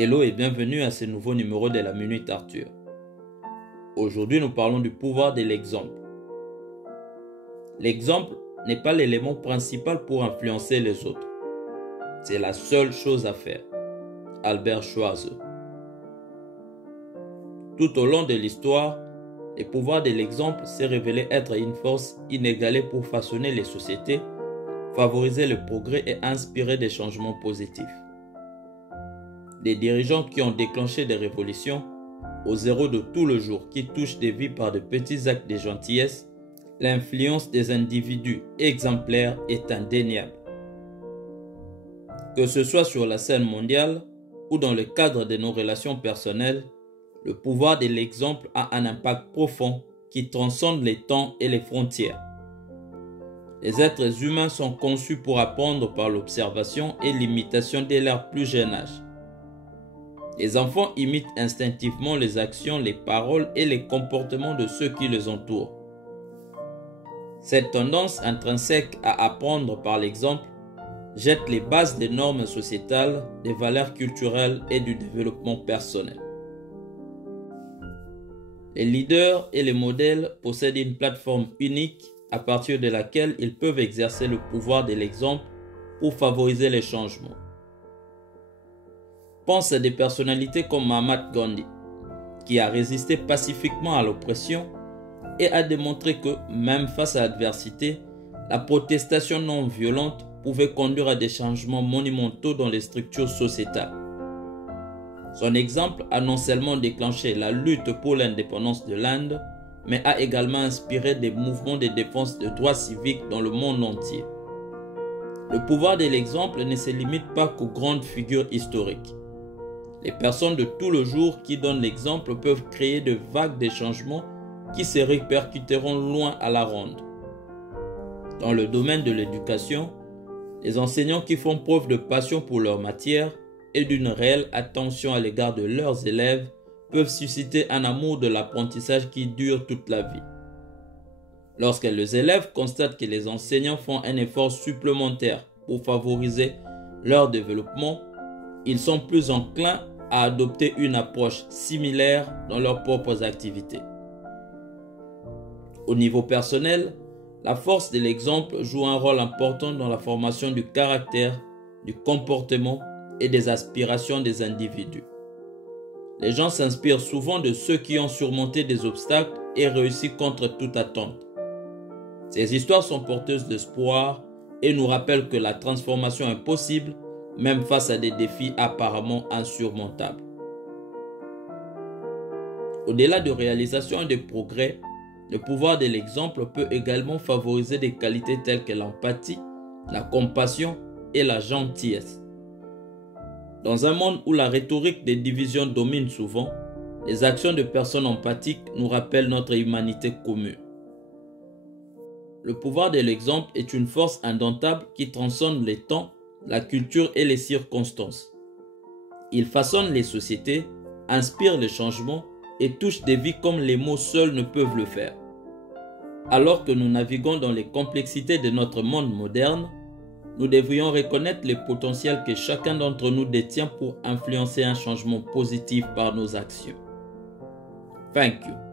Hello et bienvenue à ce nouveau numéro de la Minute Arthur. Aujourd'hui, nous parlons du pouvoir de l'exemple. L'exemple n'est pas l'élément principal pour influencer les autres. C'est la seule chose à faire. Albert Schweitzer. Tout au long de l'histoire, le pouvoir de l'exemple s'est révélé être une force inégalée pour façonner les sociétés, favoriser le progrès et inspirer des changements positifs. Des dirigeants qui ont déclenché des révolutions, aux héros de tout le jour qui touchent des vies par de petits actes de gentillesse, l'influence des individus exemplaires est indéniable. Que ce soit sur la scène mondiale ou dans le cadre de nos relations personnelles, le pouvoir de l'exemple a un impact profond qui transcende les temps et les frontières. Les êtres humains sont conçus pour apprendre par l'observation et l'imitation dès leur plus jeune âge. Les enfants imitent instinctivement les actions, les paroles et les comportements de ceux qui les entourent. Cette tendance intrinsèque à apprendre par l'exemple jette les bases des normes sociétales, des valeurs culturelles et du développement personnel. Les leaders et les modèles possèdent une plateforme unique à partir de laquelle ils peuvent exercer le pouvoir de l'exemple pour favoriser les changements. Pense à des personnalités comme Mahatma Gandhi, qui a résisté pacifiquement à l'oppression et a démontré que, même face à l'adversité, la protestation non violente pouvait conduire à des changements monumentaux dans les structures sociétales. Son exemple a non seulement déclenché la lutte pour l'indépendance de l'Inde, mais a également inspiré des mouvements de défense des droits civiques dans le monde entier. Le pouvoir de l'exemple ne se limite pas qu'aux grandes figures historiques. Les personnes de tout le jour qui donnent l'exemple peuvent créer de vagues de changements qui se répercuteront loin à la ronde. Dans le domaine de l'éducation, les enseignants qui font preuve de passion pour leur matière et d'une réelle attention à l'égard de leurs élèves peuvent susciter un amour de l'apprentissage qui dure toute la vie. Lorsque les élèves constatent que les enseignants font un effort supplémentaire pour favoriser leur développement, ils sont plus enclins à adopter une approche similaire dans leurs propres activités. Au niveau personnel, la force de l'exemple joue un rôle important dans la formation du caractère, du comportement et des aspirations des individus. Les gens s'inspirent souvent de ceux qui ont surmonté des obstacles et réussi contre toute attente. Ces histoires sont porteuses d'espoir et nous rappellent que la transformation est possible même face à des défis apparemment insurmontables. Au-delà de réalisation et de progrès, le pouvoir de l'exemple peut également favoriser des qualités telles que l'empathie, la compassion et la gentillesse. Dans un monde où la rhétorique des divisions domine souvent, les actions de personnes empathiques nous rappellent notre humanité commune. Le pouvoir de l'exemple est une force indomptable qui transcende les temps, la culture et les circonstances. Il façonne les sociétés, inspire les changements et touche des vies comme les mots seuls ne peuvent le faire. Alors que nous naviguons dans les complexités de notre monde moderne, nous devrions reconnaître le potentiel que chacun d'entre nous détient pour influencer un changement positif par nos actions. Thank you.